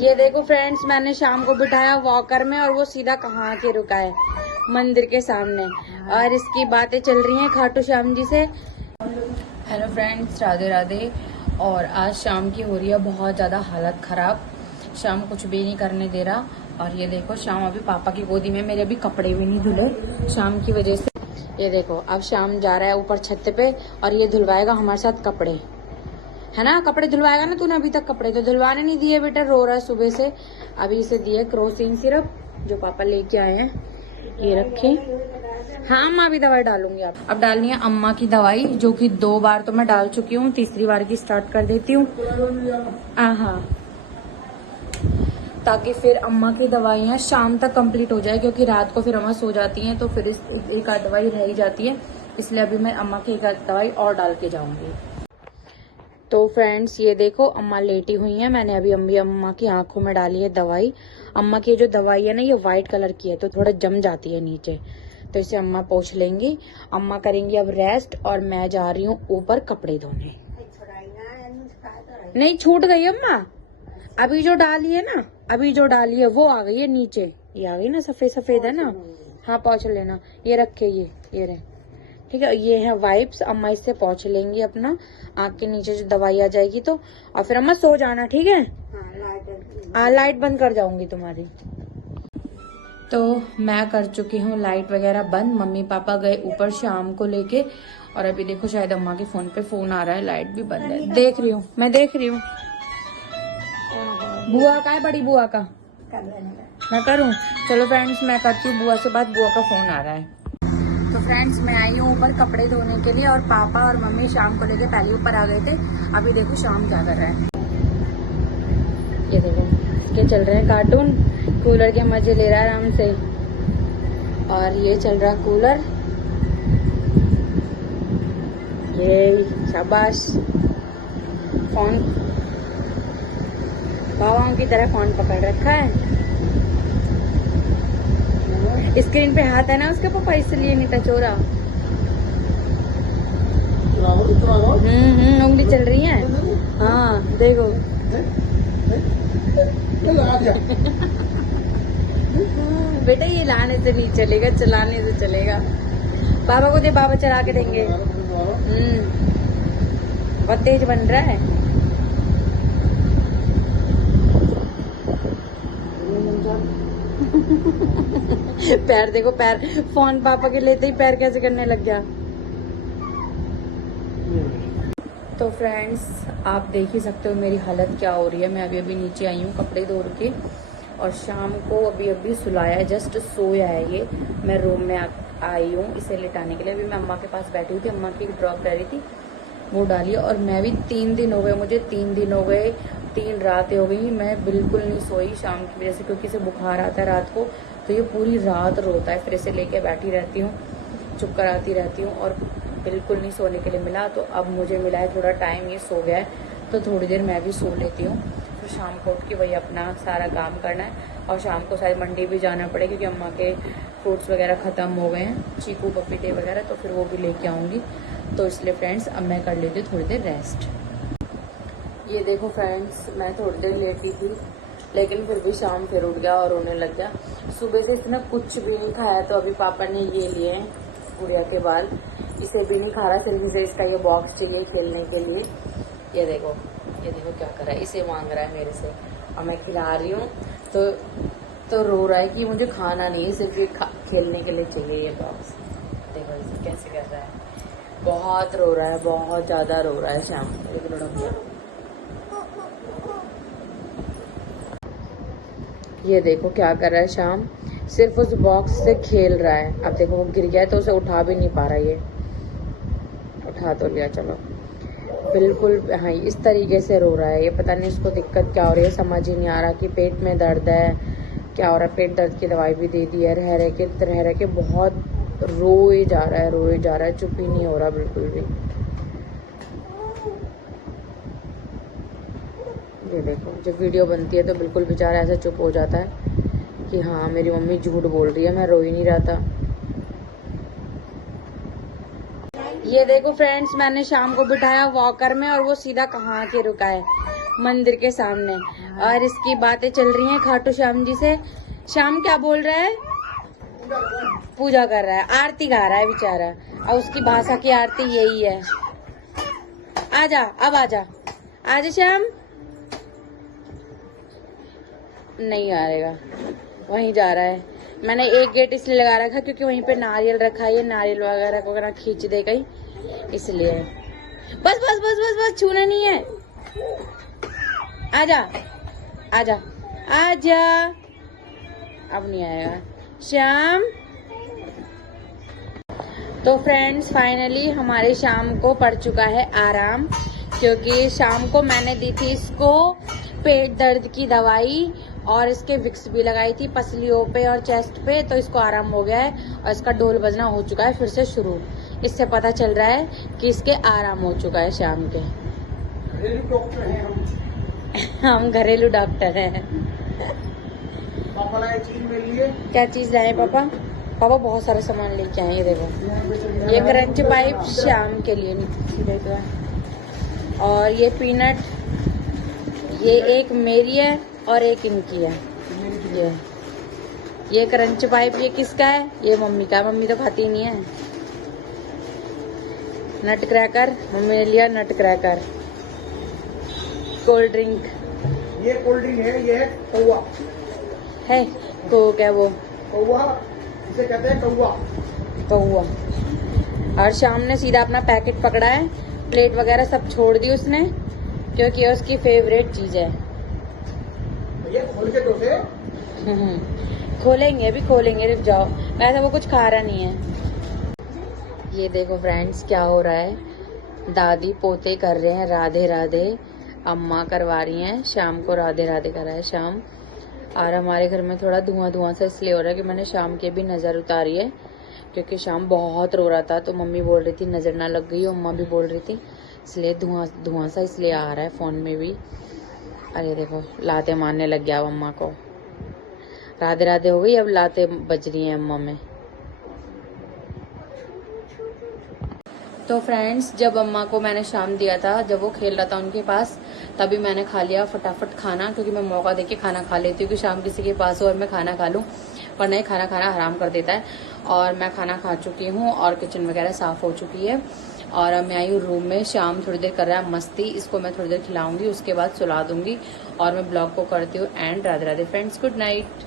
ये देखो फ्रेंड्स, मैंने शाम को बिठाया वॉकर में और वो सीधा कहाँ के रुका है, मंदिर के सामने, और इसकी बातें चल रही हैं खाटू श्याम जी से। Hello friends, Radhe Radhe. और आज शाम की हो रही है बहुत ज़्यादा हालत ख़राब। शाम कुछ भी नहीं करने दे रहा। और ये देखो शाम अभी पापा की गोदी में, मेरे अभी कपड़े भी नहीं धुले शाम की वजह से। ये देखो अब शाम जा रहा है ऊपर छत पे और ये धुलवाएगा हमारे साथ कपड़े, है ना। कपड़े धुलवाएगा ना। तूने अभी तक कपड़े तो धुलवाने नहीं दिए बेटा, रो रहा है सुबह से। अभी इसे दिए क्रोसिन सिरप जो पापा लेके आए हैं, ये रखे। हाँ अम्मा भी दवाई डालूंगी। आप अब डालनी है अम्मा की दवाई, जो कि 2 बार तो मैं डाल चुकी हूँ, तीसरी बार की स्टार्ट कर देती हूँ। हाँ, ताकि फिर अम्मा की दवाइयाँ शाम तक कंप्लीट हो जाए, क्योंकि रात को फिर अम्मा सो जाती हैं तो फिर एक आध दवाई रह ही जाती है। इसलिए अभी मैं अम्मा की एक आध दवाई और डाल के जाऊंगी। तो फ्रेंड्स ये देखो अम्मा लेटी हुई हैं। मैंने अभी अम्मा की आंखों में डाली है दवाई। अम्मा की जो दवाई है ना, ये व्हाइट कलर की है तो थोड़ा जम जाती है नीचे, तो इसे अम्मा पोंछ लेंगी। अम्मा करेंगी अब रेस्ट और मैं जा रही हूँ ऊपर कपड़े धोने। नहीं छूट गई अम्मा, अभी जो डाली है ना, अभी जो डाली है वो आ गई है नीचे। ये आ गई ना, सफेद सफेद है ना। हाँ पोंछ लेना। ये रखे, ये रहे, ठीक है। ये है वाइप्स, अम्मा इससे पोंछ लेंगी अपना आँख के नीचे जो दवाई आ जाएगी तो। और फिर अम्मा सो जाना, ठीक है। हाँ लाइट बंद कर जाऊंगी तुम्हारी। तो मैं कर चुकी हूँ लाइट वगैरह बंद। मम्मी पापा गए ऊपर शाम को लेके, और अभी देखो शायद अम्मा के फोन पे फोन आ रहा है, लाइट भी बंद है। देख रही हूँ, मैं देख रही हूँ। बुआ का है, बड़ी बुआ का मैं करूँ। चलो फ्रेंड्स मैं करती हूँ बुआ से बात, बुआ का फोन आ रहा है। तो फ्रेंड्स मैं आई हूँ ऊपर कपड़े धोने के लिए, और पापा और मम्मी शाम को लेके पहले ऊपर आ गए थे। अभी देखो शाम क्या कर रहा है। ये देखो इसके चल रहे हैं कार्टून, कूलर के मजे ले रहा है आराम से। और ये चल रहा कूलर, ये शाबाश। फोन बाबाओं की तरह फोन पकड़ रखा है। स्क्रीन पे हाथ है ना उसके पापा, इसलिए नहीं था चोरा। उंगली चल रही है। हाँ देखो बेटा ये लाने से नहीं चलेगा, चलाने से चलेगा। बाबा को दे, बाबा चला के देंगे। बहुत तेज बन रहा है। पैर देखो, पैर फोन पापा के लेते ही पैर कैसे करने लग गया। तो फ्रेंड्स आप देख ही सकते हो मेरी हालत क्या हो रही है। मैं अभी नीचे आई हूँ कपड़े धो के, और शाम को अभी सुलाया है, जस्ट सोया है ये। मैं रूम में आई हूँ इसे लिटाने के लिए। अभी मैं अम्मा के पास बैठी हुई थी, अम्मा की ड्रॉप कर रही थी, वो डाली। और मैं भी 3 दिन हो गए, मुझे 3 दिन हो गए, 3 रातें हो गई, मैं बिल्कुल नहीं सोई शाम की वजह से, क्योंकि इसे बुखार आता है रात को, तो ये पूरी रात रोता है। फिर इसे लेके बैठी रहती हूँ, चुप कराती रहती हूँ, और बिल्कुल नहीं सोने के लिए मिला। तो अब मुझे मिला है थोड़ा टाइम, ये सो गया है तो थोड़ी देर मैं भी सो लेती हूँ। फिर शाम को उठ के वही अपना सारा काम करना है। और शाम को शायद मंडी भी जाना पड़े, क्योंकि अम्मा के फ्रूट्स वगैरह ख़त्म हो गए हैं, चीकू पपीते वगैरह, तो फिर वो भी लेके आऊँगी। तो इसलिए फ्रेंड्स अब मैं कर लेती हूँ थोड़ी देर रेस्ट। ये देखो फ्रेंड्स मैं थोड़ी देर लेटी थी, लेकिन फिर भी शाम फिर उठ गया और रोने लग गया। सुबह से इसने कुछ भी नहीं खाया, तो अभी पापा ने ये लिए हैं गुड़िया के बाल, इसे भी नहीं खा रहा, सिर्फ इसे इसका ये बॉक्स चाहिए खेलने के लिए। ये देखो क्या कर रहा है, इसे मांग रहा है मेरे से, और मैं खिला रही हूँ तो रो रहा है कि मुझे खाना नहीं है, सिर्फ ये खेलने के लिए चाहिए ये बॉक्स। देखो इसे कैसे कर रहा है, बहुत रो रहा है, बहुत ज़्यादा रो रहा है शाम। ये देखो क्या कर रहा है शाम, सिर्फ उस बॉक्स से खेल रहा है। अब देखो वो गिर गया है तो उसे उठा भी नहीं पा रहा, ये उठा तो लिया चलो। बिल्कुल हाँ इस तरीके से रो रहा है। ये पता नहीं इसको दिक्कत क्या हो रही है, समझ ही नहीं आ रहा कि पेट में दर्द है क्या हो रहा है। पेट दर्द की दवाई भी दे दी है, रह के बहुत रोए जा रहा है, चुप ही नहीं हो रहा बिल्कुल भी। ये देखो जब वीडियो बनती है तो बिल्कुल बेचारा ऐसा चुप हो जाता है कि हाँ मेरी मम्मी झूठ बोल रही है, मैं रो ही नहीं रहा था। ये देखो फ्रेंड्स मैंने शाम को बिठाया वॉकर में और वो सीधा कहाँ के रुका है, मंदिर के सामने, और इसकी बातें चल रही हैं खाटू श्याम जी से। श्याम क्या बोल रहा है? पूजा कर रहा है, आरती गा रहा है बेचारा, और उसकी भाषा की आरती यही है। आजा, अब आजा, आजा श्याम। नहीं आएगा, वहीं जा रहा है। मैंने एक गेट इसलिए लगा रखा क्योंकि वहीं पे नारियल रखा है, ये नारियल वगैरह को ना खींच दे कहीं, इसलिए। बस बस बस बस बस, छूना नहीं है। आजा आजा आजा, अब नहीं आएगा श्याम। तो फ्रेंड्स फाइनली हमारे शाम को पड़ चुका है आराम, क्योंकि शाम को मैंने दी थी इसको पेट दर्द की दवाई और इसके विक्स भी लगाई थी पसलियों पे और चेस्ट पे, तो इसको आराम हो गया है और इसका ढोल बजना हो चुका है फिर से शुरू। इससे पता चल रहा है कि इसके आराम हो चुका है शाम के। घरेलू डॉक्टर हैं हम घरेलू डॉक्टर हैं। पापा लाए चीज मेरे लिए। क्या चीज लाए पापा? पापा बहुत सारा सामान लेके आए। ये देखो, ये क्रंच पाइप शाम के लिए नहीं, और ये पीनट, ये एक मेरी है और एक इनकी है। ये क्रंच पाइप ये किसका है? ये मम्मी का। मम्मी तो खाती नहीं है। नट क्रैकर, मम्मी ने लिया नट क्रैकर। कोल्ड ड्रिंक, ये कोल्ड ड्रिंक है, ये है कौवा है, को क्या वो कौवा इसे कहते हैं, कौवा। कौवा। और शाम ने सीधा अपना पैकेट पकड़ा है, प्लेट वगैरह सब छोड़ दी उसने, क्योंकि ये उसकी फेवरेट चीज है। ये खोल के दो से। खोलेंगे, अभी खोलेंगे, रुक जाओ। वैसे वो कुछ खा रहा नहीं है। ये देखो फ्रेंड्स क्या हो रहा है, दादी पोते कर रहे हैं राधे राधे, अम्मा करवा रही हैं शाम को राधे राधे करा है शाम। और हमारे घर में थोड़ा धुआं धुआं सा इसलिए हो रहा है कि मैंने शाम की भी नज़र उतारी है, क्योंकि शाम बहुत रो रहा था, तो मम्मी बोल रही थी नज़र ना लग गई, अम्मा भी बोल रही थी, इसलिए धुआं धुआं सा इसलिए आ रहा है फ़ोन में भी। अरे देखो लाते मारने लग गया अम्मा को। राधे राधे हो गई, अब लाते बज रही हैं अम्मा में। तो फ्रेंड्स जब अम्मा को मैंने शाम दिया था, जब वो खेल रहा था उनके पास, तभी मैंने खा लिया फटाफट खाना, क्योंकि मैं मौका देके खाना खा लेती हूँ कि शाम किसी के पास हो और मैं खाना खा लूँ, पर नहीं, खाना खाना हराम कर देता है। और मैं खाना खा चुकी हूँ और किचन वगैरह साफ़ हो चुकी है, और अब मैं आई हूँ रूम में। शाम थोड़ी देर कर रहा है मस्ती, इसको मैं थोड़ी देर खिलाऊंगी, उसके बाद सुला दूंगी और मैं ब्लॉग को करती हूँ and. Radhe Radhe friends, good night.